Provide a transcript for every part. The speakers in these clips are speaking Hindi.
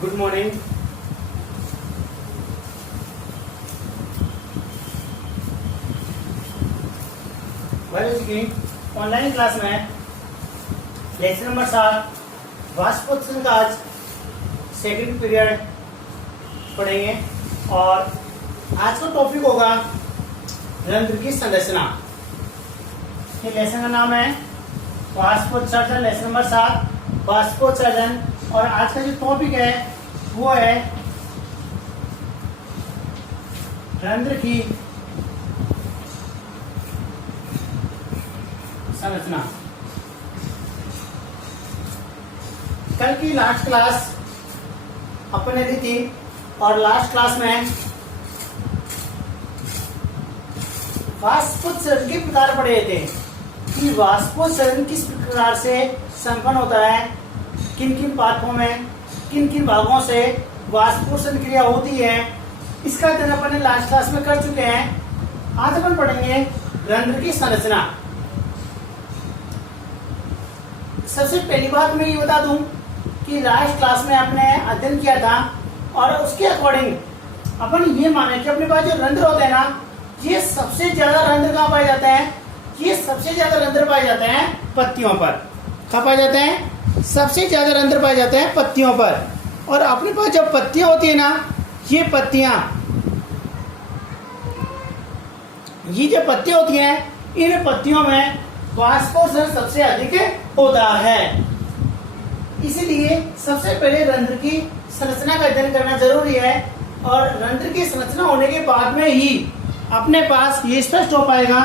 Good morning. बायोलॉजी की ऑनलाइन क्लास में लेसन नंबर 7 वाष्पोत्सर्जन का आज सेकंड पीरियड पढ़ेंगे और आज का टॉपिक होगा रंध्र की संरचना। ये लेसन का नाम है वाष्पोत्सर्जन, लेसन नंबर 7 वाष्पोत्सर्जन। और आज का जो टॉपिक है वो है रंध्र की संरचना। कल की लास्ट क्लास अपन ने ली थी और लास्ट क्लास में वाष्पोत्सर्जन के प्रकार पढ़े थे कि वाष्पोत्सर्जन किस प्रकार से संपन्न होता है, किन किन पाठों में किन किन भागों से वाष्पोत्सर्जन क्रिया होती है। इसका अध्ययन अपन ने लास्ट क्लास में कर चुके हैं। आज अपन पढ़ेंगे रंध्र की संरचना। सबसे पहली बात मैं ये बता दूं कि लास्ट क्लास में आपने अध्ययन किया था और उसके अकॉर्डिंग अपन ये माने कि अपने पास जो रंध्र होते हैं ना, ये सबसे ज्यादा रंध्र कहाँ पाए जाते हैं? ये सबसे ज्यादा रंध्र पाए जाते हैं पत्तियों पर। कहाँ पाए जाते हैं? सबसे ज्यादा रंध्र पाए जाते हैं पत्तियों पर। और अपने पास जब पत्तियां होती है ना, ये जो पत्तियां होती हैं, इन पत्तियों में वाष्पोत्सर्जन सबसे अधिक होता है। इसीलिए सबसे पहले रंध्र की संरचना का अध्ययन करना जरूरी है और रंध्र की संरचना होने के बाद में ही अपने पास ये स्पष्ट हो पाएगा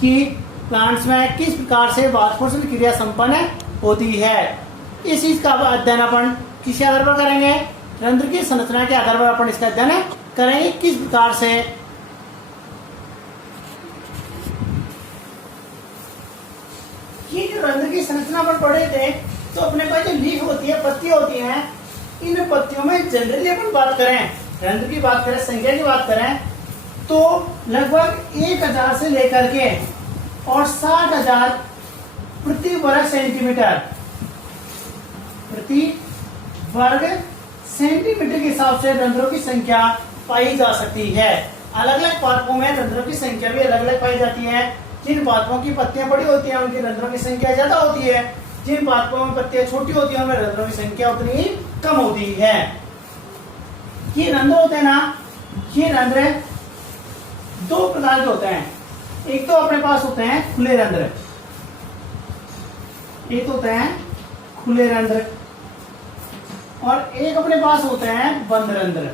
कि प्लांट्स में किस प्रकार से वाष्पोत्सर्जन क्रिया संपन्न होती है। इस चीज का अध्ययन अपन किस आधार पर करेंगे? रंध्र की संरचना के आधार पर अपन इसका अध्ययन करेंगे किस प्रकार से ये जो रंध्र की संरचना पर पढ़े थे। तो अपने पास जो लीफ होती है, पत्तियां होती हैं, इन पत्तियों में जनरली अपन बात करें, रंध्र की बात करें, संख्या की बात करें तो लगभग 1000 से लेकर के और 60,000 प्रति वर्ग सेंटीमीटर के हिसाब से रंध्रों की संख्या पाई जा सकती है। अलग अलग पादपों में रंध्रों की संख्या भी अलग अलग पाई जाती है। जिन पादपों की पत्तियां बड़ी होती हैं उनकी रंध्रों की संख्या ज्यादा होती है, जिन पादपों में पत्तियां छोटी होती हैं उनमें रंध्रों की संख्या उतनी ही कम होती है। ये रंध्र होते हैं ना, ये रंध्र दो प्रकार के होते हैं। एक तो अपने पास होते हैं खुले रंध्र, एक होते हैं खुले रंध्र और एक अपने पास होते हैं बंद रंध्र।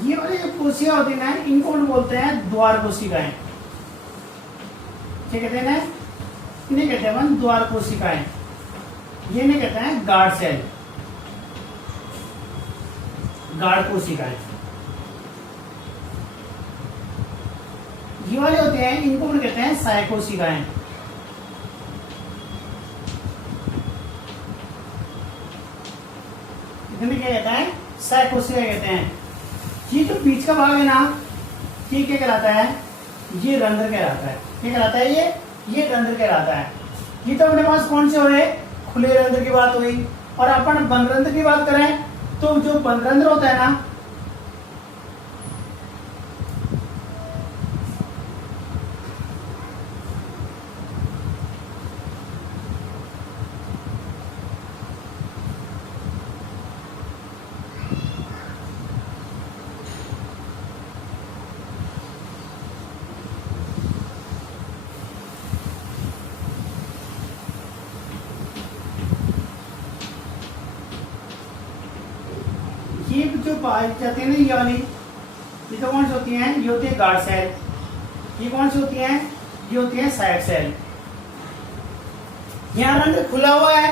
ये वाली जो कोशिकाएं होती है ना, इनको हम बोलते हैं द्वार कोशिकाएं। क्या कहते हैं? इन्हें कहते हैं द्वार कोशिकाएं। ये नहीं कहते हैं गार्ड सेल, गार्ड कोशिकाएं। ये वाले होते हैं, इनको हम कहते हैं सहायक कोशिकाएं। इन्हें क्या कहते हैं? सहायक कोशिकाएं कहते हैं। ये जो बीच का भाग है ना, ये क्या कहलाता है? ये रंध्र कहलाता है। क्या कहलाता है? ये रंध्र कहलाता है। ये तो अपने पास कौन से हुए? खुले रंध्र की बात हुई। और अपन बंद रंध्र की बात करें तो जो बंद रंध्र होता है ना, ये जो पाई जाती है ना, ये वाली ये तो कौन सी होती हैं? ये होती है गार्ड सेल। ये कौन सी होती हैं? ये होती है साइड सेल। यहाँ रंध्र खुला हुआ है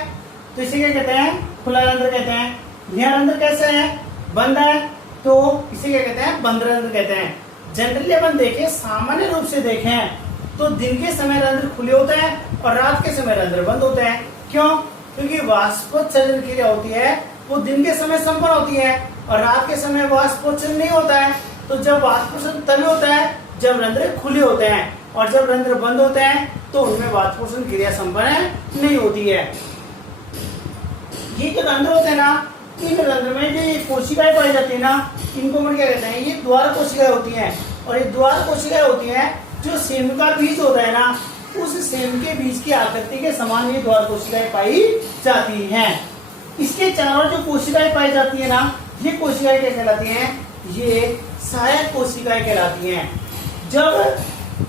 तो इसे क्या कहते हैं? खुला रंध्र कहते हैं। यहाँ रंध्र कैसे है? बंद है तो इसे क्या कहते हैं? बंद रंध्र कहते हैं। जनरली अपन देखें, सामान्य रूप से देखें तो दिन के समय रंध्र खुले होते हैं और रात के समय रंध्र बंद होते हैं। क्यों? क्योंकि वाष्पोत्सर्जन क्रिया होती है वो दिन के समय संपन्न होती है और रात के समय वाष्पोत्सर्जन नहीं होता है। तो जब वाष्पोत्सर्जन तभी होता है जब रंध्र खुले होते हैं और जब रंध्र बंद होते हैं तो उनमें वाष्पोत्सर्जन क्रिया संपन्न नहीं होती है। ये जो रंध्र होते हैं ना, इन रंध्र में जो ये कोशिकाएं पाई जाती है ना, इनको हम क्या कहते हैं? ये द्वार कोशिकाएं होती हैं। और ये द्वार कोशिकाएं होती हैं जो सेम का बीज होता है ना, उस सेम के बीज की आकृति के समान ये द्वार कोशिकाएं पाई जाती हैं। इसके चारों जो कोशिकाएं पाई जाती है ना, ये कोशिकाएं क्या कहलाती हैं? ये सहायक कोशिकाएं कहलाती हैं। जब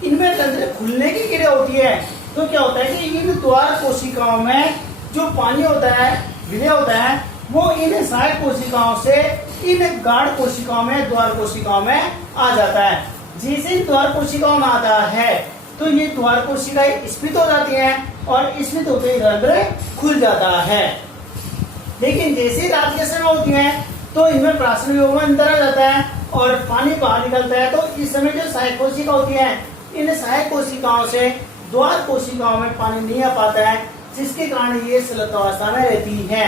इनमें रंध्र खुलने की क्रिया होती है तो क्या होता है कि इन द्वार कोशिकाओं में जो पानी होता है, विलय होता है, वो इन सहायक कोशिकाओं से इन गाढ़ कोशिकाओं में, द्वार कोशिकाओं में आ जाता है। जैसे ही द्वार कोशिकाओं में आता है तो ये द्वार कोशिकाएं स्फीत हो जाती हैं और स्फीत होते ही रंध्र खुल जाता है। लेकिन जैसे ही रात के समय होती है तो इनमें प्राथमिक युग्मन अंदर आ जाता है और पानी बाहर निकलता है। तो इस समय जो सहायक कोशिका होती है, इन सहायक कोशिकाओं से द्वार कोशिकाओं में पानी नहीं आ पाता है, जिसके कारण ये सलतावस्था में रहती है।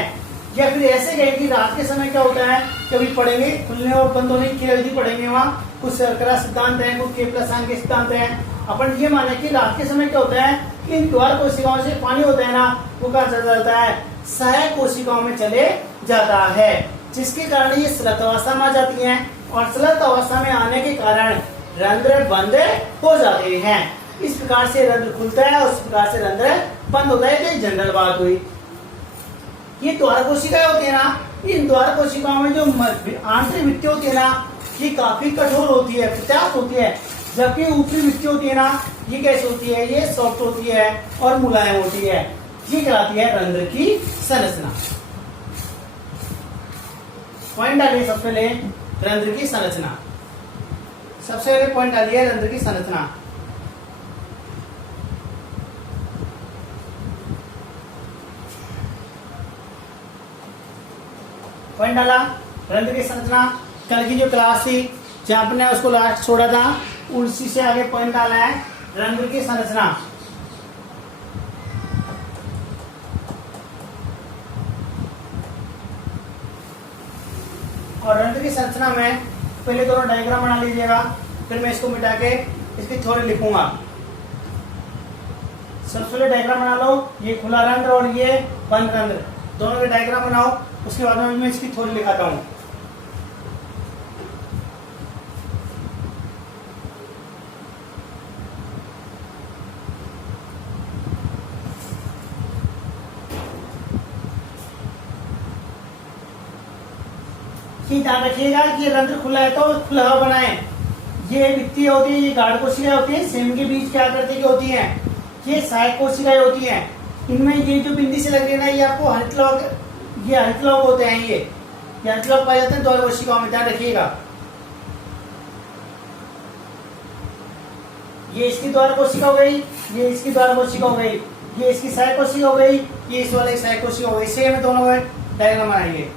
या फिर ऐसे कहें कि रात के समय क्या होता है, कभी पढ़ेंगे खुलने और बंद होने की क्रिया विधि पढ़ेंगे, वहाँ कुछ शर्करा सिद्धांत है, कुछ केपलासान के सिद्धांत है। अपन ये माने कि रात के समय क्या होता है कि इन द्वार कोशिकाओं से पानी होता है ना, वो कहाँ चला जाता है? सहायक कोशिकाओं में चले जाता है, जिसके कारण ये सलतावस्था में आ जाती है और सलतावस्था में आने के कारण रंध्र बंद हो जाते हैं। इस प्रकार से रंध्र खुलता है और इस प्रकार से रंध्र बंद होता है। तो जनरल बात हुई। ये द्वार कोशिकाएं होती है ना, इन द्वार कोशिकाओं में जो आंतरिक भित्ति होती है ना, ये काफी कठोर होती है, प्रत्यास्थ होती है, जबकि ऊपरी भित्ति होती है ना, ये कैसी होती है? ये सॉफ्ट होती है और मुलायम होती है। ये कहलाती है रंध्र की संरचना। पॉइंट डालिए सबसे पहले रंध्र की संरचना। सबसे पहले पॉइंट डालिए रंध्र की संरचना। पॉइंट डाला रंध्र की संरचना। कल की जो क्लास थी जहां आपने उसको लास्ट छोड़ा था, उसी से आगे पॉइंट डाला है रंध्र की संरचना। और रंध्र की संरचना में पहले दोनों डायग्राम बना लीजिएगा, फिर मैं इसको मिटा के इसकी थ्योरी लिखूंगा। सबसे पहले डायग्राम बना लो, ये खुला रंध्र और ये बंद रंध्र, दोनों के डायग्राम बनाओ। उसके बाद में मैं इसकी थ्योरी लिखाता हूँ। ध्यान रखिएगा कि रंध्र खुला है तो खुला हुआ बनाए। ये भित्ति होती है, ये गाढ़ कोशिकाएं होती है, सेम के बीज की आकृति की होती हैं। ये सहायक कोशिकाएं होती हैं। इनमें ये जो बिंदी से लग रही है ना, ये आपको हरितलौक, ये हरितलौक होते हैं। ये हरितलौक पाए जाते हैं द्वार कोशिकाओं में, ध्यान रखिएगा। ये इसकी द्वार कोशिका हो गई, ये इसकी द्वार कोशिका हो गई, ये इसकी सहायक कोशिका हो गई, ये इस वाले सहायक कोशिका हो गई। सेम है दोनों में, डायग्राम बनाएंगे।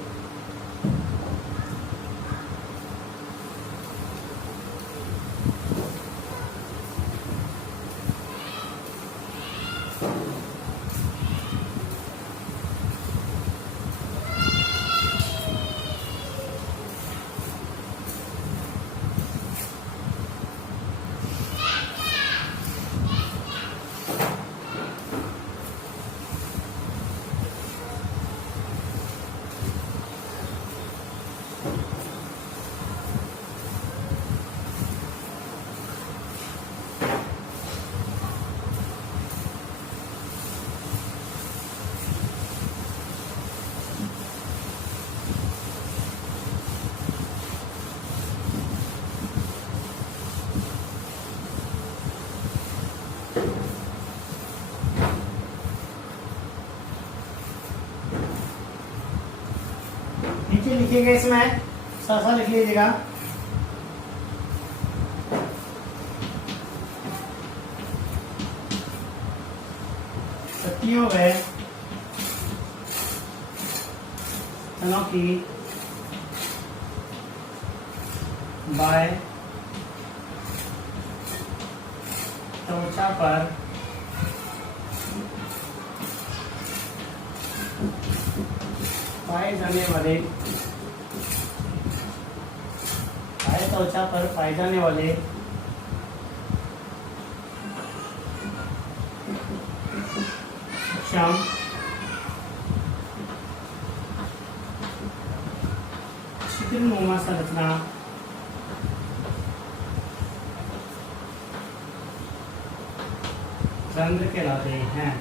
नीचे लिखिएगा, इसमें साफ लिख लीजिएगा। पत्तियों व तनों की बाह्य त्वचा पर पाए जाने वाले बाह्य त्वचा पर पाए जाने वाले सूक्ष्म छिद्रनुमा संरचना रंध्र कहलाते हैं।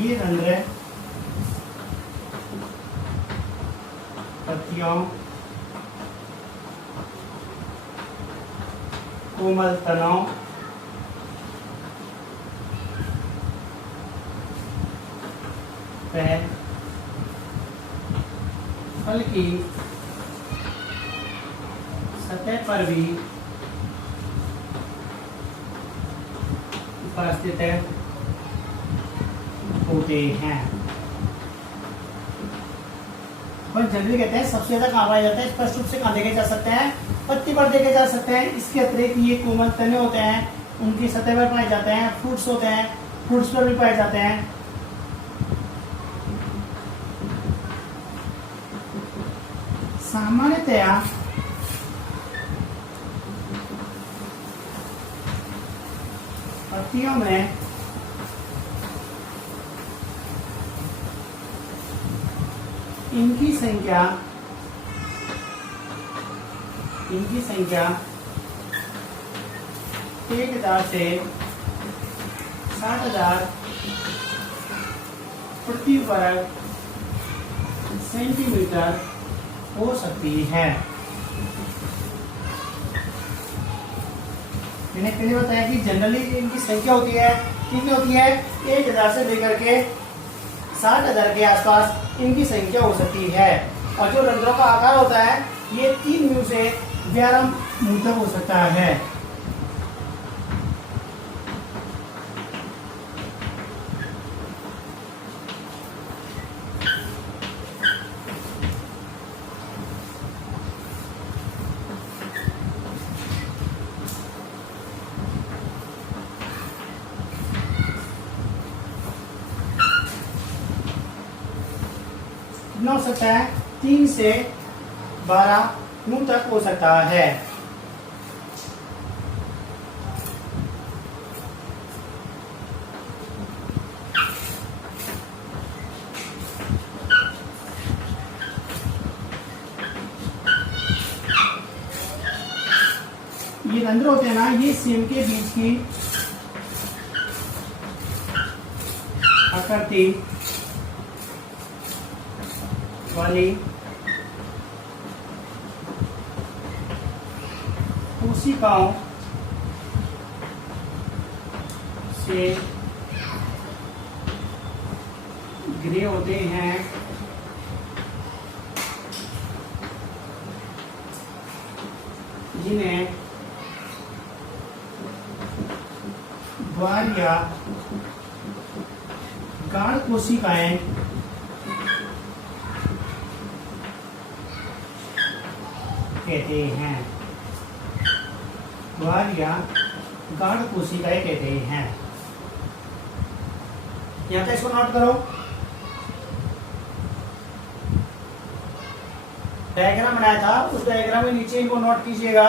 ये रंध्र पत्तियों, कोमल तनों, फल की सतह पर भी उपस्थित होते हैं। अपन जनरली कहते हैं सबसे ज्यादा कहाँ पाया जाता है, स्पष्ट रूप से कहाँ देखे जा सकते हैं, पत्ती पर देखे जा सकते हैं। इसके अतिरिक्त ये कोमल तने होते हैं, उनकी सतह पर पाए जाते हैं। फ्रूट्स होते हैं, फ्रूट्स पर भी पाए जाते हैं। सामान्यतया पत्तियों में इनकी संख्या 1000 से 60,000 प्रति वर्ग सेंटीमीटर हो सकती है। मैंने पहले बताया कि जनरली इनकी संख्या होती है, कितनी होती है, 1000 से लेकर के 60,000 के आसपास इनकी संख्या हो सकती है। और जो रंध्रों का आकार होता है ये 3 म्यू से 11 म्यू तक हो सकता है। कितना हो सकता है, 3 से 12 म्यू तक हो सकता है। ये रंध्र होते हैं ना, ये सेम के बीच की आकृति वाली कोशिकाओं से घिरे होते हैं, जिन्हें द्वार या गाढ़ कोशिकाएं कहते हैं। द्वार या गाढ़ कोशिकाएं कहते हैं। यहाँ तक इसको नोट करो। डायग्राम बनाया था, उस डायग्राम में नीचे इनको नोट कीजिएगा।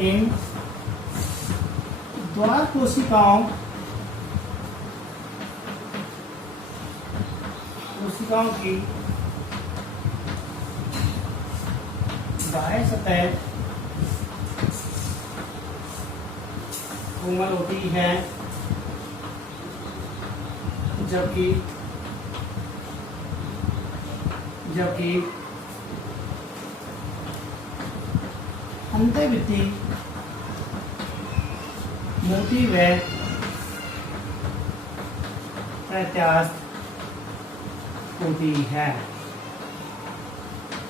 इन द्वार कोशिकाओं की बाह्य सतह कोमल होती है, जबकि अंतर्वृत्ति मोटी व प्रत्यास्थ होती है।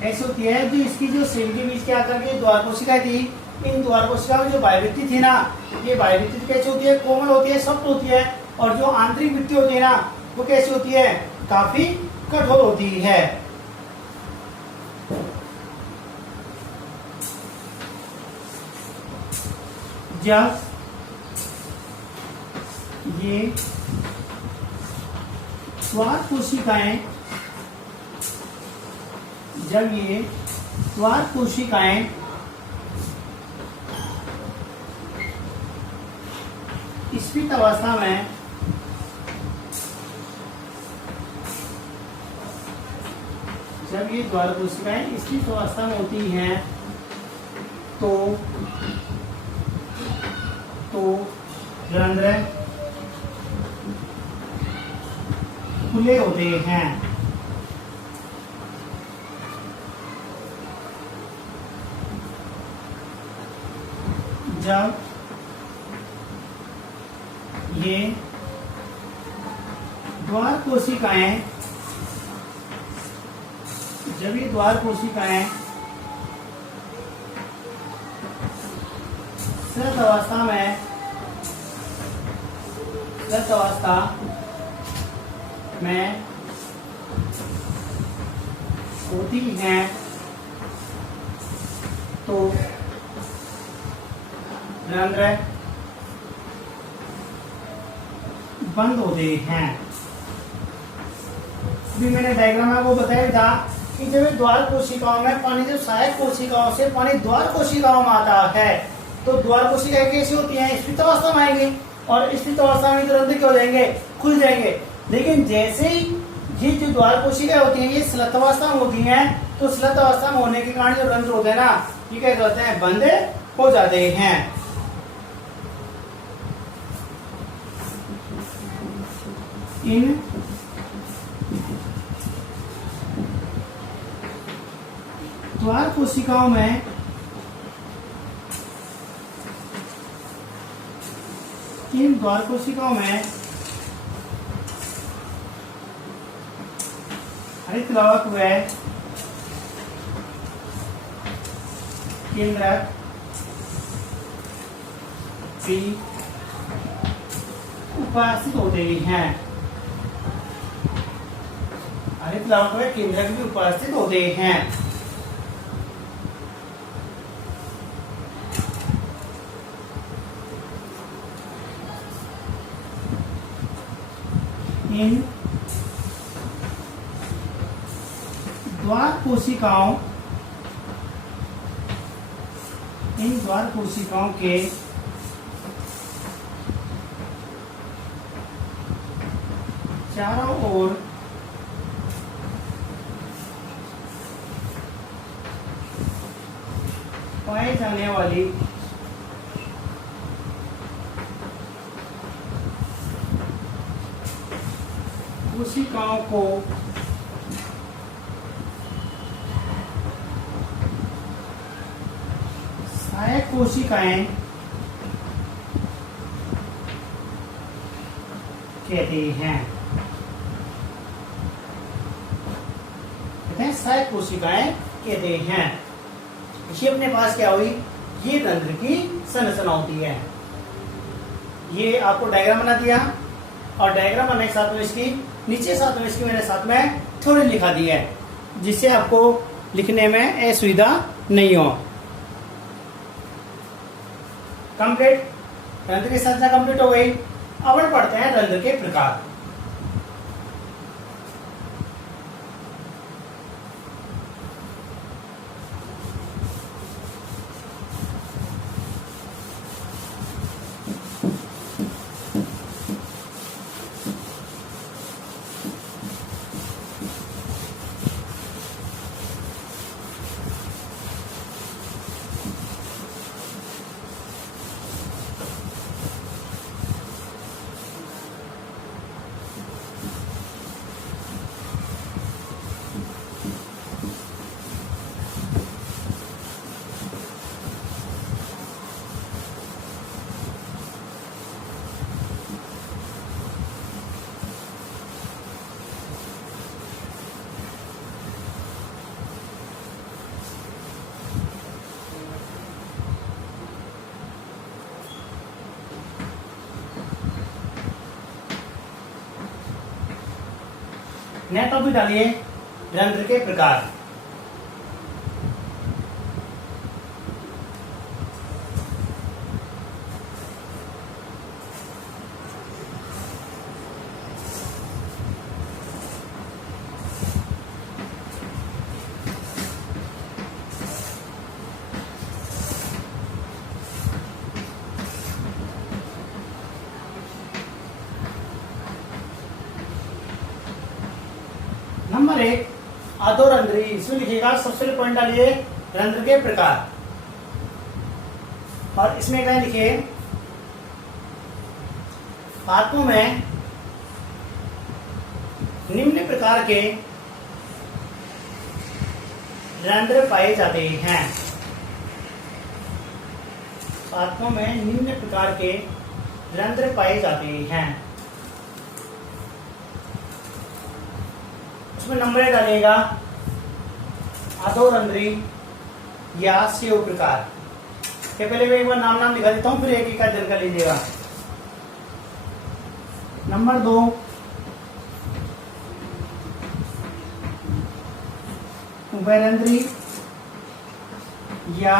ऐसी होती है जो इसकी जो सेल के बीच के आकार की द्वार कोशिकाएं थी, इन द्वार कोशिकाओं में जो बाह्यवृत्ति थी ना, ये बाह्यवृत्ति कैसी होती है? कोमल होती है, सॉफ्ट होती है। और जो आंतरिक वृत्ति होती है ना, वो कैसी होती है? काफी कठोर होती है। जब ये द्वार कोशिकाएं स्फीत अवस्था में स्फीत अवस्था में होती हैं तो रंध्र खुले होते हैं। जब ये द्वार कोशिकाएं स्थिर अवस्था में होती हैं तो रंध्र बंद होते हैं। अभी मैंने डायग्राम में आपको बताया था कि जब द्वार कोशिकाओं में पानी जब सहायक कोशिकाओं से पानी द्वार कोशिकाओं में आता है तो द्वार कोशिकाएं कैसी होती हैं? स्फीत अवस्था में आएंगे और स्फीत अवस्था में रंध्र क्या हो जाएंगे? खुल जाएंगे। लेकिन जैसे ही ये जो द्वार कोशिकाएं होती हैं ये स्लत अवस्था में होती हैं, तो स्लत अवस्था में होने के कारण जो रंध्र होते हैं ना, ये क्या कहते हैं? बंद हो जाते हैं। इन द्वार कोशिकाओं में हरित लवक व केंद्रक भी उपस्थित होते हैं। हरित लवक व केंद्रक भी उपस्थित होते हैं। इन द्वार कोशिकाओं के चारों ओर पाए जाने वाली कोशिकाओं को सहायक कोशिकाएं कहते हैं। सहायक कोशिकाएं कहते हैं। ये अपने पास क्या हुई? ये रंध्र की संरचना होती है। ये आपको डायग्राम बना दिया और डायग्राम बनाने के साथ में इसकी नीचे साथ में इसकी मैंने साथ में थ्योरी लिखा दी है, जिससे आपको लिखने में असुविधा नहीं हो। कंप्लीट, रंध्र की संरचना कंप्लीट हो गई। अब हम पढ़ते हैं रंध्र के प्रकार। नया टॉपिक डालिए रंध्र के प्रकार। नंबर 1 अधोरंध्री। इसमें लिखिएगा सबसे पहले पॉइंट डालिए रंध्र के प्रकार, और इसमें क्या लिखिए पादपों में निम्न प्रकार के रंध्र पाए जाते हैं। पादपों में निम्न प्रकार के रंध्र पाए जाते हैं। उसमें नंबर 1 डालिएगा अधोरंध्री या सेव प्रकार। के पहले मैं एक बार नाम लिखा देता हूं, फिर एक एक अध्ययन कर लीजिएगा। नंबर 2 उभयरंध्री या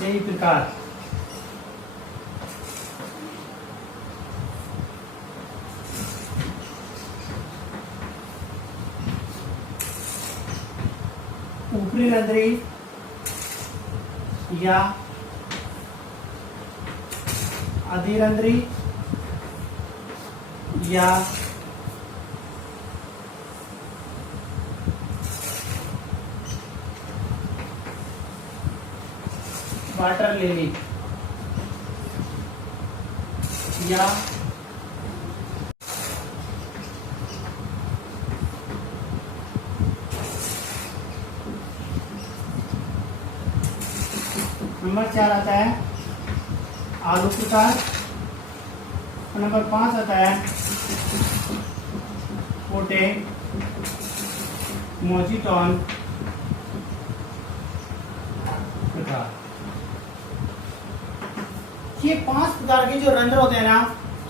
जई प्रकार। ऊपरी रंध्री या अधिरंध्री या वाटर लिली या नंबर 4 आता है आलू प्रकार, और नंबर 5 आता है पोटे मोजिटॉन प्रकार। ये 5 प्रकार के जो रंध्र होते हैं ना,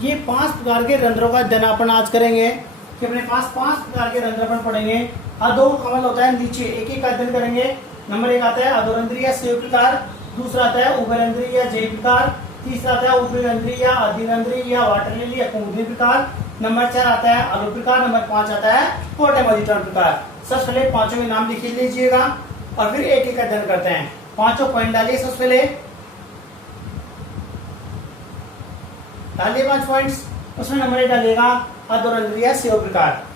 ये 5 प्रकार के रंध्रों का अध्ययन अपन आज करेंगे कि अपने पास 5 प्रकार के रंध्र अपन पढ़ेंगे। अधो कमल होता है नीचे, एक एक का अध्ययन करेंगे। नंबर 1 आता है अधोरंध्री या सेव प्रकार, दूसरा आता है उभयरंध्री या जय प्रकार, तीसरा आता है ऊपरी या अधिरंध्री या वाटर लिली या कुमुदनी प्रकार, नंबर 4 आता है आलू प्रकार, नंबर 5 आता है पोटे मोजिटॉन प्रकार। सबसे पहले पांचों के नाम लिख लीजिएगा और फिर एक एक अध्ययन करते हैं। पांचों पॉइंट डालिए। सबसे पहले डालिए 5 पॉइंट्स। उसमें नंबर 1 डालिएगा अधोरंध्री या सेव प्रकार।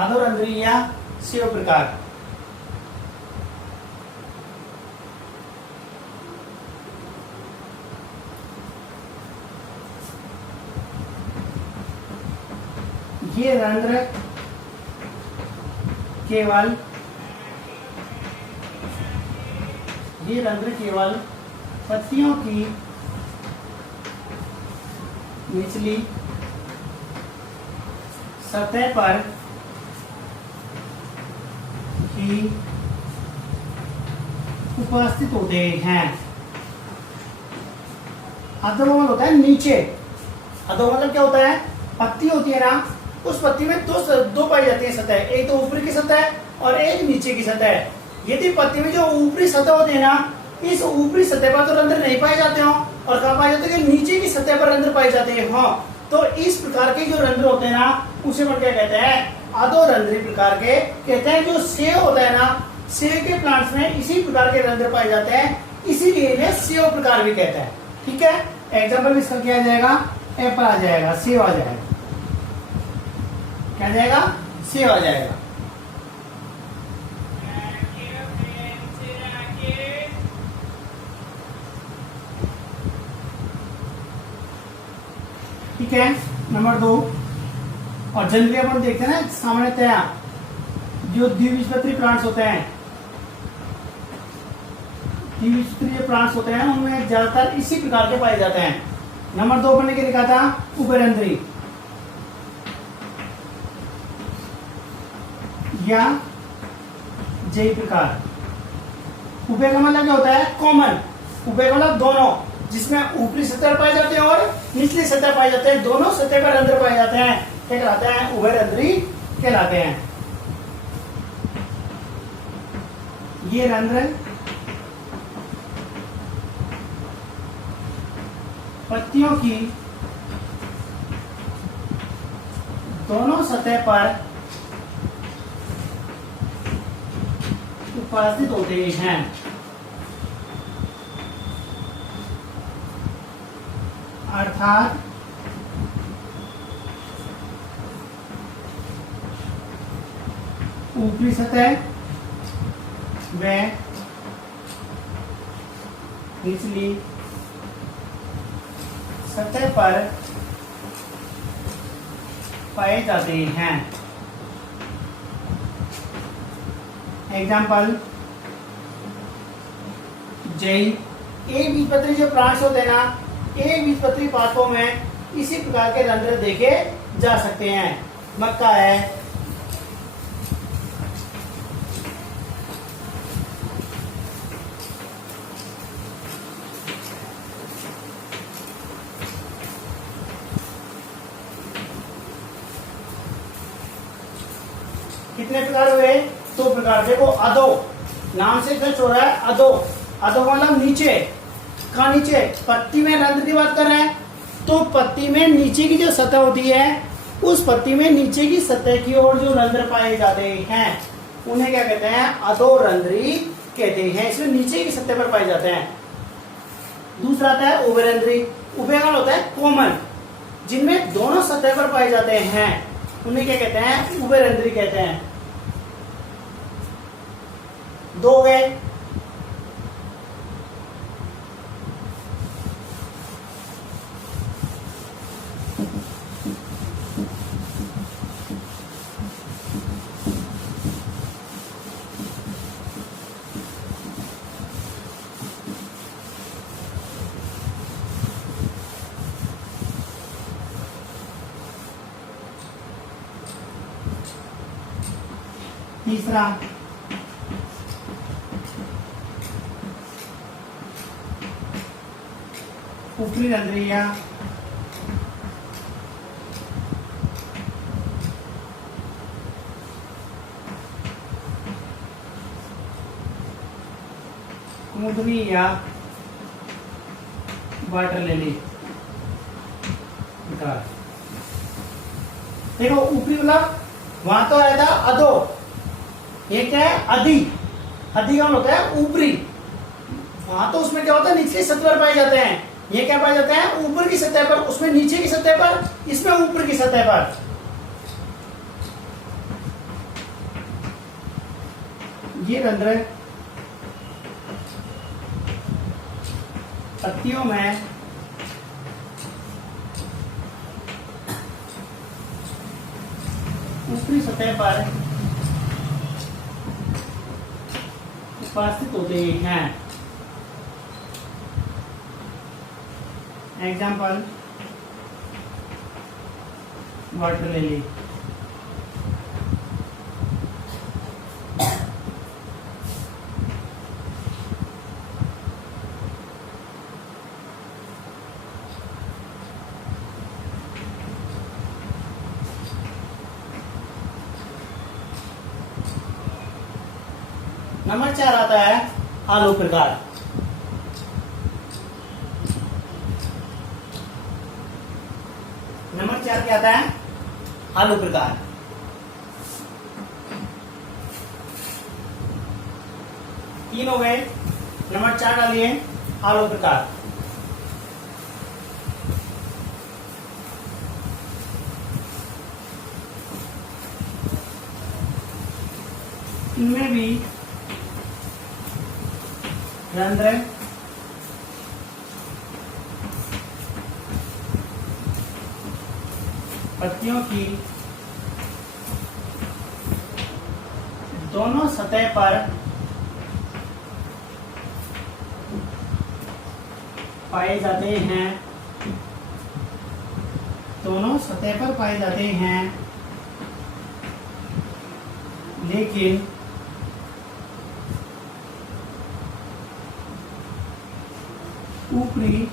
अधोरंध्री या सेव प्रकार। ये रंध्र केवल पत्तियों की निचली सतह पर ही उपस्थित होते हैं। अधोकमल होता है नीचे। अधोकमल क्या होता है? पत्ती होती है ना, उस पत्ती में दो पाई जाती है सतह, एक तो ऊपरी की सतह और एक नीचे की सतह। यदि पत्ती में जो ऊपरी सतह होती है ना, इस ऊपरी सतह पर तो रंध्र नहीं पाए जाते हो, और कहा पाए जाते हैं कि नीचे की सतह पर रंध्र पाए जाते हैं। हाँ, तो इस प्रकार के जो रंध्र होते हैं ना, उसे हम क्या कहते हैं? अधोरंध्री प्रकार के कहते हैं। जो सेव होता है ना, सेव के प्लांट्स में इसी प्रकार के रंध्र पाए जाते हैं, इसीलिए इन्हें सेव प्रकार भी कहते हैं। ठीक है, एग्जाम्पल इसका क्या आ जाएगा? एप्पल आ जाएगा, सेव आ जाएगा। क्या आ जाएगा? सेव आ जाएगा। ठीक है, नंबर 2। और जनरली अपन देखते हैं ना, सामान्यतया जो द्विबीजपत्री प्लांट्स होते हैं, द्विबीजपत्री प्लांट्स होते हैं, उनमें ज्यादातर इसी प्रकार के पाए जाते हैं। नंबर 2 पढ़ने के लिखा था उभयरंध्री। या J प्रकार। उभय का मतलब क्या होता है? कॉमन। उभय का मतलब दोनों, जिसमें ऊपरी सतह पाए जाते हैं और निचली सतह पाए जाते हैं, दोनों सतह पर रंध्र पाए जाते हैं, क्या कहलाते हैं? उभयरंध्री कहलाते हैं। ये रंध्र पत्तियों की दोनों सतह पर उपस्थित होते हैं। अर्थात ऊपरी सतह व निचली सतह पर पाए जाते हैं। एग्जाम्पल, जय एक बीजपत्री जो प्लांट्स होते हैं ना, एक बीजपत्री पादपों में इसी प्रकार के रंध्र देखे जा सकते हैं। मक्का है, कितने प्रकार हुए? 2 प्रकार। देखो, अधो नाम से फिर हो रहा है अधो। अधो मतलब नीचे का, नीचे पत्ती में रंध्र की बात कर रहे हैं, तो पत्ती में नीचे की जो सतह होती है, उस पत्ती में नीचे की सतह की ओर जो रंध्र पाए जाते हैं उन्हें क्या कहते हैं? अधोरंध्री कहते हैं। इसमें नीचे की सतह पर पाए जाते हैं। दूसरा आता है उभयरंध्री। उभयकाल होता है कॉमन, जिनमें दोनों सतह पर पाए जाते हैं, उन्हें क्या कहते हैं? उभयरंध्री कहते हैं। 2 गए। तीसरा ऊपरी रंध्रीय कुमुदनी या वाटर लिली। देखो, ऊपरी मतलब वहां तो आया था अधो, ये क्या है? अधि। अधि का होता है ऊपरी। वहां तो उसमें क्या होता है? निचली सतह पर पाए जाते हैं। ये क्या पाए जाते हैं? ऊपर की सतह पर। उसमें नीचे की सतह पर, इसमें ऊपर की सतह पर। ये रंध्र पत्तियों में ऊपरी सतह पर उपस्थित होते हैं। Example, water lily. नंबर 4 आता है आलू प्रकार। नंबर 4 क्या आता है? आलू प्रकार। तीन हो गए। नंबर 4 डालिए आलू प्रकार। इनमें भी रंध्र पत्तियों की दोनों सतह पर पाए जाते हैं। दोनों सतह पर पाए जाते हैं। लेकिन ऊपरी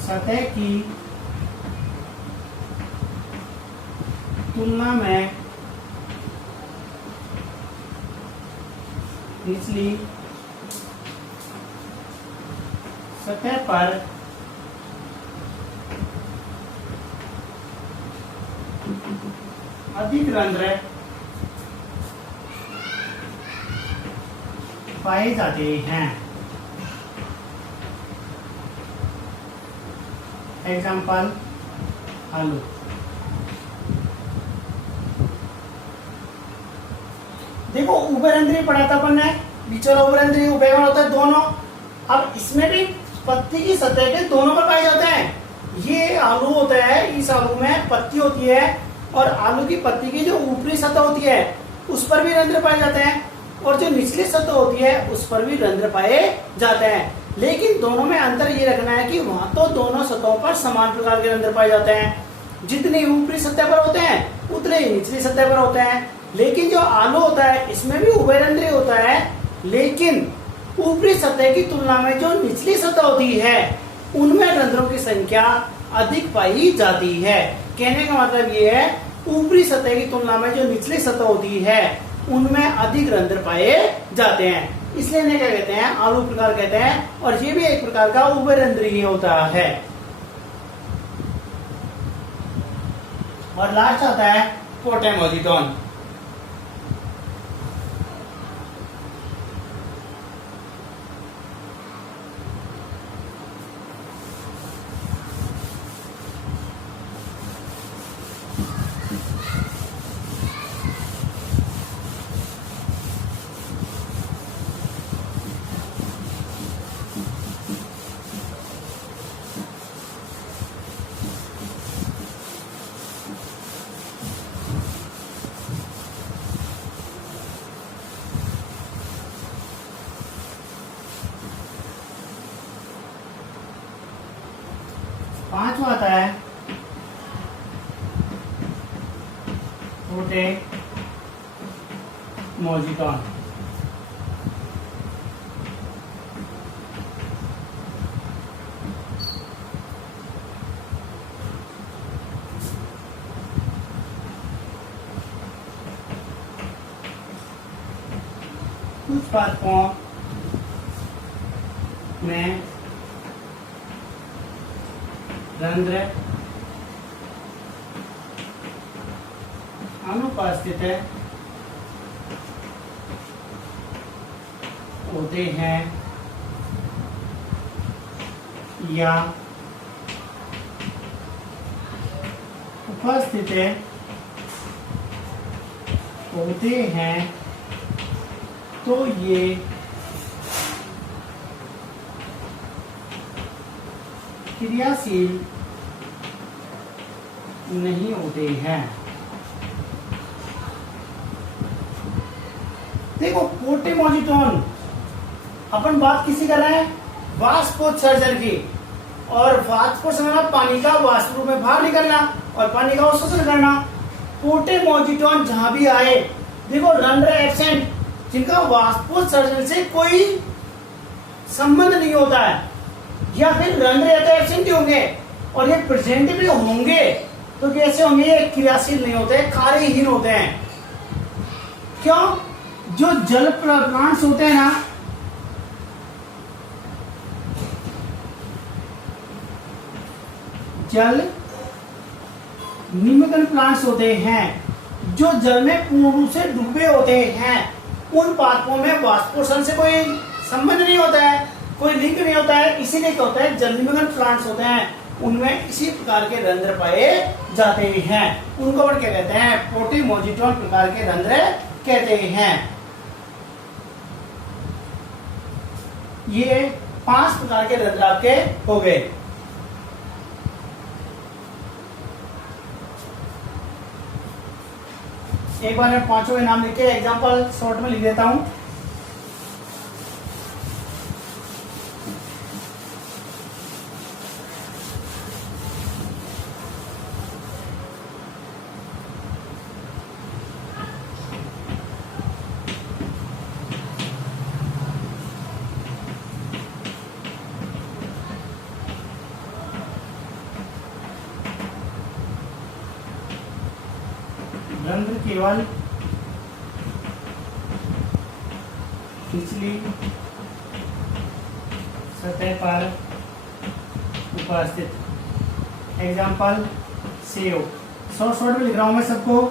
सतह की तुलना में निचली सतह पर अधिक रंध्र पाए जाते हैं। एग्जाम्पल आलू। देखो उभयरंध्रीय पढ़ा था अपन ने, बीच वाला उभयरंध्रीय उभयगण होता है दोनों। अब इसमें भी पत्ती की सतह के दोनों पर पाए जाते हैं। ये आलू होता है, इस आलू में पत्ती होती है और आलू की पत्ती की जो ऊपरी सतह होती है उस पर भी रंध्र पाए जाते हैं और जो निचली सतह होती है उस पर भी रंध्र पाए जाते हैं। लेकिन दोनों में अंतर ये रखना है कि वहां तो दोनों सतहों पर समान प्रकार के रंध्र पाए जाते हैं। जितने ऊपरी सतह पर होते हैं उतने ही निचली सतह पर होते हैं। लेकिन जो आलू होता है इसमें भी उभयरंध्रीय होता है, लेकिन ऊपरी सतह की तुलना में जो निचली सतह होती है उनमें रंध्रों की संख्या अधिक पाई जाती है। कहने का मतलब ये है ऊपरी सतह की तुलना में जो निचली सतह होती है उनमें अधिक रंध्र पाए जाते हैं, इसलिए इन्हें क्या कहते हैं, आलू प्रकार कहते हैं। और ये भी एक प्रकार का उभयरंध्रीय होता है। और लास्ट आता है कोटेमोजिटोन। पांचवा आता है कोटेमोजिटोन। कुछ पादपों में रंध्र अनुपस्थित होते हैं या उपस्थित होते हैं तो ये क्रियाशील नहीं होते हैं। देखो कोटेमोजिटोन अपन बात किसी कर रहे हैं, वाष्पोत्सर्जन की। और वाष्पोत्सर्जन पानी का वाष्प रूप में बाहर निकलना और पानी का अवशोषण करना। कोटेमोजिटोन जहां भी आए, देखो रंध्र एब्सेंट, जिनका वाष्पोत्सर्जन से कोई संबंध नहीं होता है, या फिर रंध्र या तो एब्सेंट ही होंगे और ये प्रेजेंट भी होंगे तो कैसे होंगे, ये क्रियाशील नहीं होते, कार्यहीन होते हैं। क्यों? जो जल प्लांट्स होते हैं ना, जल निमग्न प्लांट्स होते हैं, जो जल में पूर्ण रूप से डूबे होते हैं, उन पादपों में वाष्पोत्सर्जन से कोई संबंध नहीं होता है, कोई लिंक नहीं होता है। इसीलिए क्या होता है, जल निमग्न प्लांट्स होते हैं उनमें इसी प्रकार के रंध्र पाए जाते हैं। उनको और क्या कहते हैं, कोटेमोजिटोन प्रकार के रंध्र कहते हैं। ये 5 प्रकार के रंध्र आपके हो गए। एक बार मैं पांचों के नाम लिख के एग्जांपल शॉर्ट में लिख देता हूं। रंध्र केवल निचली सतह पर उपस्थित। Example save. शॉर्ट में लिख रहा हूं मैं सबको।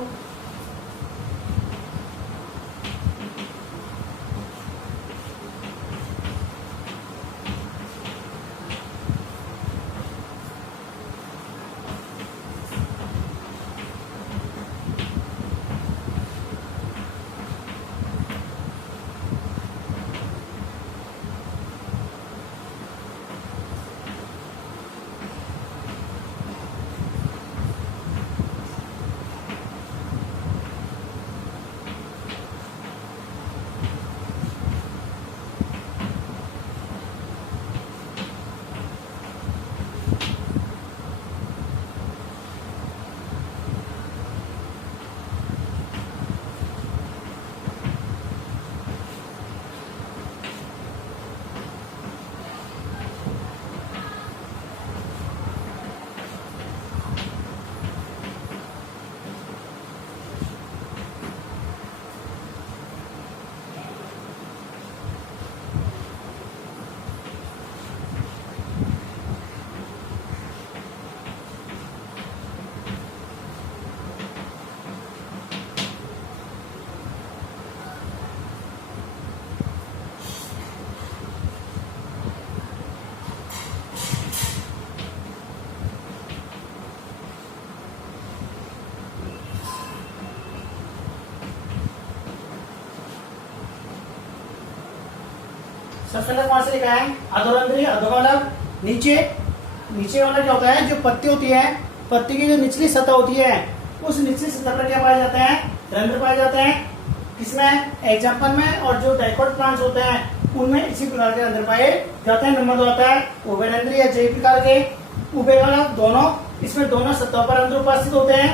सबसे पहले कौन से लिखा है? अधोरंध्री। अधो मतलब नीचे। नीचे वाला क्या होता है? जो पत्ती होती है, पत्ती की जो निचली सतह होती है, उस निचली सतह पर क्या पाए जाते हैं? रंध्र पाए जाते हैं। किसमें? एग्जाम्पल में। और जो डाइकोट प्लांट्स होते हैं उनमें इसी प्रकार के रंध्र पाए जाते हैं। नंबर 2 आता है उभयरंध्री या जैव प्रकार के। उभय वाला दोनों, इसमें दोनों सतहों पर रंध्र उपस्थित होते हैं।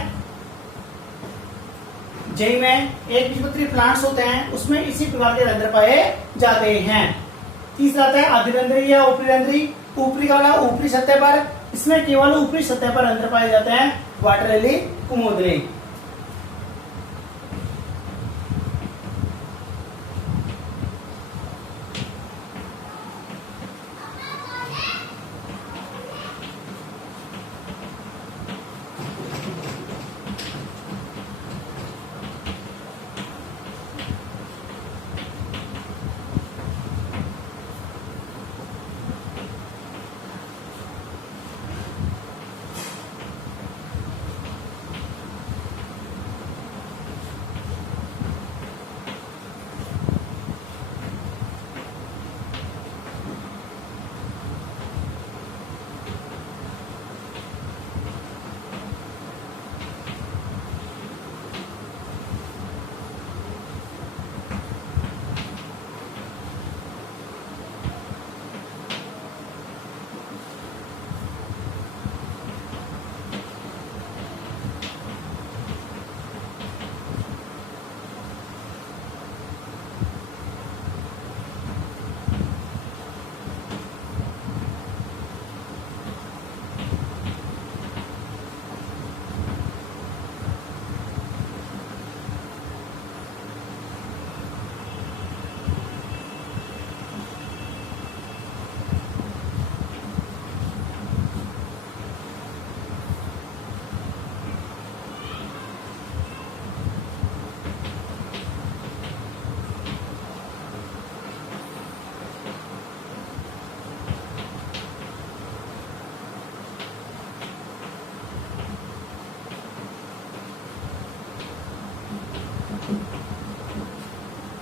जैव में एक बीजपत्री प्लांट्स होते हैं, उसमें इसी प्रकार के रंध्र पाए जाते हैं। तीसरा आता है अधिरंध्री या ऊपरी रंध्री। ऊपरी वाला ऊपरी सतह पर, इसमें केवल ऊपरी सतह पर रंध्र पाए जाते हैं। वाटर लिली, कुमुदनी।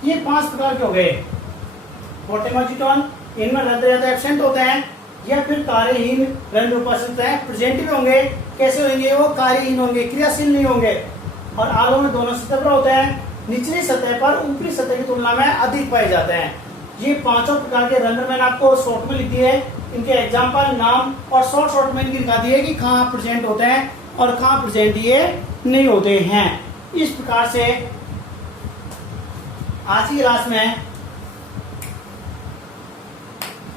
ये 5 प्रकार के हो गए। पोटेमोजिटोन, इनमें रंध्र या तो एब्सेंट होते हैं या फिर कार्यहीन रंध्र उपस्थित है। प्रेजेंट भी होंगे। कैसे होंगे? वो कार्यहीन होंगे, क्रियाशील नहीं होंगे। और आलों में दोनों सतह पर होते हैं। निचली सतह पर ऊपरी सतह की तुलना में अधिक पाए जाते हैं। ये 5 प्रकार के रंध्र मैंने आपको शॉर्ट में लिख दिए। इनके एग्जाम्पल, नाम और शॉर्ट में इनकी दिखा दिए कि कहाँ प्रेजेंट होते हैं और कहाँ प्रेजेंट ये नहीं होते हैं। इस प्रकार से आज की क्लास में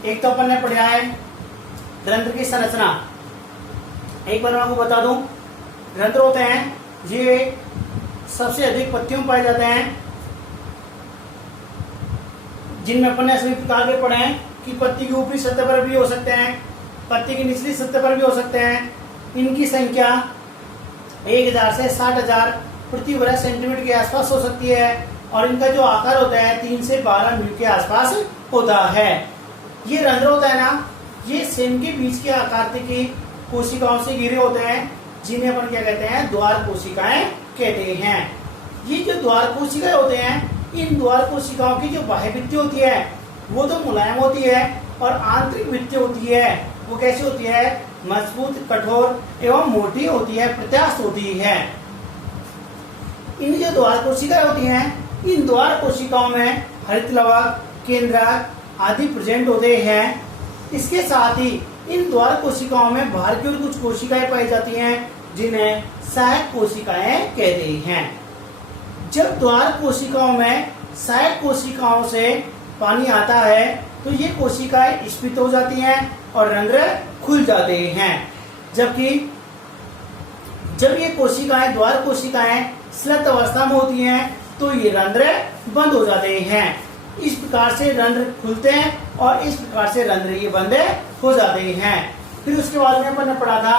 एक तो अपन ने पढ़ा है रंध्र की संरचना। एक बार मैं आपको बता दूं, रंध्र होते हैं ये सबसे अधिक पत्तियों पाए जाते हैं, जिनमें अपन ने सभी प्रकार के पढ़े हैं कि पत्ती की ऊपरी सतह पर भी हो सकते हैं, पत्ती की निचली सतह पर भी हो सकते हैं। इनकी संख्या 1000 से 60,000 प्रति वर्ग सेंटीमीटर के आसपास हो सकती है और इनका जो आकार होता है 3 से 12 मिमी के आसपास होता है। ये रंध्र होता है ना, ये सेम के बीच के आकार की कोशिकाओं से घिरे होते हैं, जिन्हें अपन क्या कहते हैं, द्वार कोशिकाएं कहते हैं। ये जो द्वार कोशिकाएं होते हैं, इन द्वार कोशिकाओं की जो बाह्य भित्ति होती है वो तो मुलायम होती है और आंतरिक भित्ति होती है वो कैसी होती है, मजबूत, कठोर एवं मोटी होती है, प्रत्यास्थ होती है। इन जो द्वार कोशिकाएं होती हैं, इन द्वार कोशिकाओं में हरित लवक, केंद्रक आदि प्रेजेंट होते हैं। इसके साथ ही इन द्वार कोशिकाओं में बाहर की ओर कुछ कोशिकाएं पाई जाती हैं, जिन्हें सहायक कोशिकाएं कहते हैं। जब द्वार कोशिकाओं में सहायक कोशिकाओं से पानी आता है तो ये कोशिकाएं स्फीत हो जाती हैं और रंध्र खुल जाते हैं, जबकि जब ये कोशिकाएं द्वार कोशिकाएं स्लत अवस्था में होती हैं तो ये रंध्र बंद हो जाते हैं। इस प्रकार से रंध्र खुलते हैं और इस प्रकार से रंध्र ये बंद हो जाते हैं। फिर उसके बाद में अपन ने पढ़ा था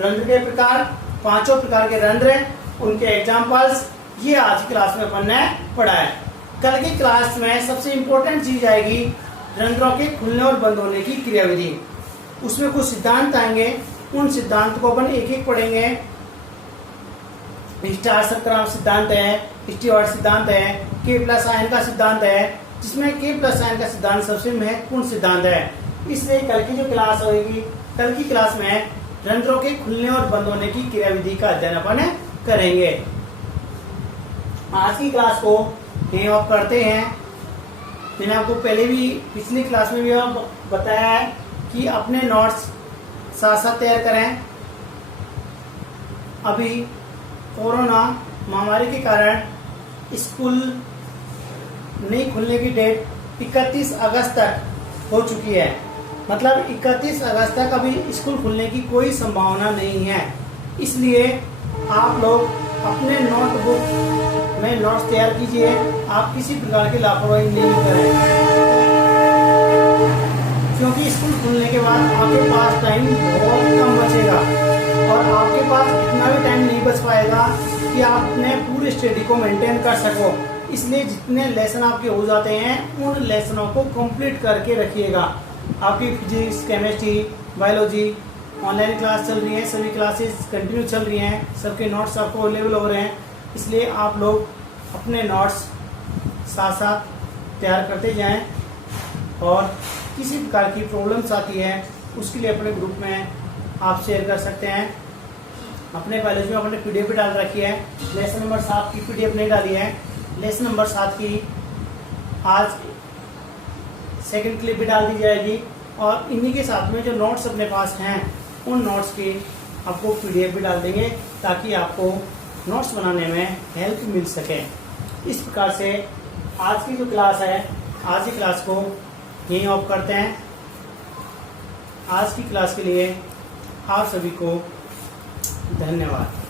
रंध्र के प्रकार, 5 प्रकार के रंध्र, उनके एग्जाम्पल्स, ये आज की क्लास में अपन ने पढ़ा है। कल की क्लास में सबसे इंपॉर्टेंट चीज आएगी रंध्रों के खुलने और बंद होने की क्रियाविधि। उसमें कुछ सिद्धांत आएंगे, उन सिद्धांत को अपन एक एक पढ़ेंगे। स्टार संक्रामक सिद्धांत है, स्टीवर्ट सिद्धांत है, K+ आयन का सिद्धांत है, जिसमें K+ आयन का सिद्धांत सबसे महत्वपूर्ण सिद्धांत है। इसलिए कल की जो क्लास होगी, कल की क्लास में रंध्रों के खुलने और बंद होने की क्रियाविधि का अध्ययन अपन करेंगे। आज की क्लास को यहीं ऑफ करते हैं। मैंने आपको पहले भी पिछली क्लास में भी बताया है कि अपने नोट्स साथ साथ तैयार करें। अभी कोरोना महामारी के कारण स्कूल नहीं खुलने की डेट 31 अगस्त तक हो चुकी है, मतलब 31 अगस्त तक अभी स्कूल खुलने की कोई संभावना नहीं है। इसलिए आप लोग अपने नोटबुक में नोट्स तैयार कीजिए, आप किसी प्रकार की लापरवाही नहीं करें, क्योंकि स्कूल खुलने के बाद आपके पास टाइम बहुत कम बचेगा और आपके पास इतना भी टाइम नहीं बच पाएगा कि आप अपने पूरे स्टडी को मेंटेन कर सको। इसलिए जितने लेसन आपके हो जाते हैं उन लेसनों को कंप्लीट करके रखिएगा। आपकी physics, chemistry, biology online class चल रही है, सभी क्लासेस कंटिन्यू चल रही हैं, सबके नोट्स आपको अवेलेबल हो रहे हैं। इसलिए आप लोग अपने नोट्स साथ साथ तैयार करते जाएं और किसी प्रकार की प्रॉब्लम्स आती है उसके लिए अपने ग्रुप में आप शेयर कर सकते हैं। अपने बायोलॉजी में अपने PDF भी डाल रखी है, लेसन नंबर 7 की PDF नहीं डाली है, लेसन नंबर 7 की आज सेकंड क्लिप भी डाल दी जाएगी और इन्हीं के साथ में जो नोट्स अपने पास हैं उन नोट्स की आपको PDF भी डाल देंगे ताकि आपको नोट्स बनाने में हेल्प मिल सके। इस प्रकार से आज की जो क्लास है, आज की क्लास को यहीं ऑफ करते हैं। आज की क्लास के लिए आप सभी को धन्यवाद।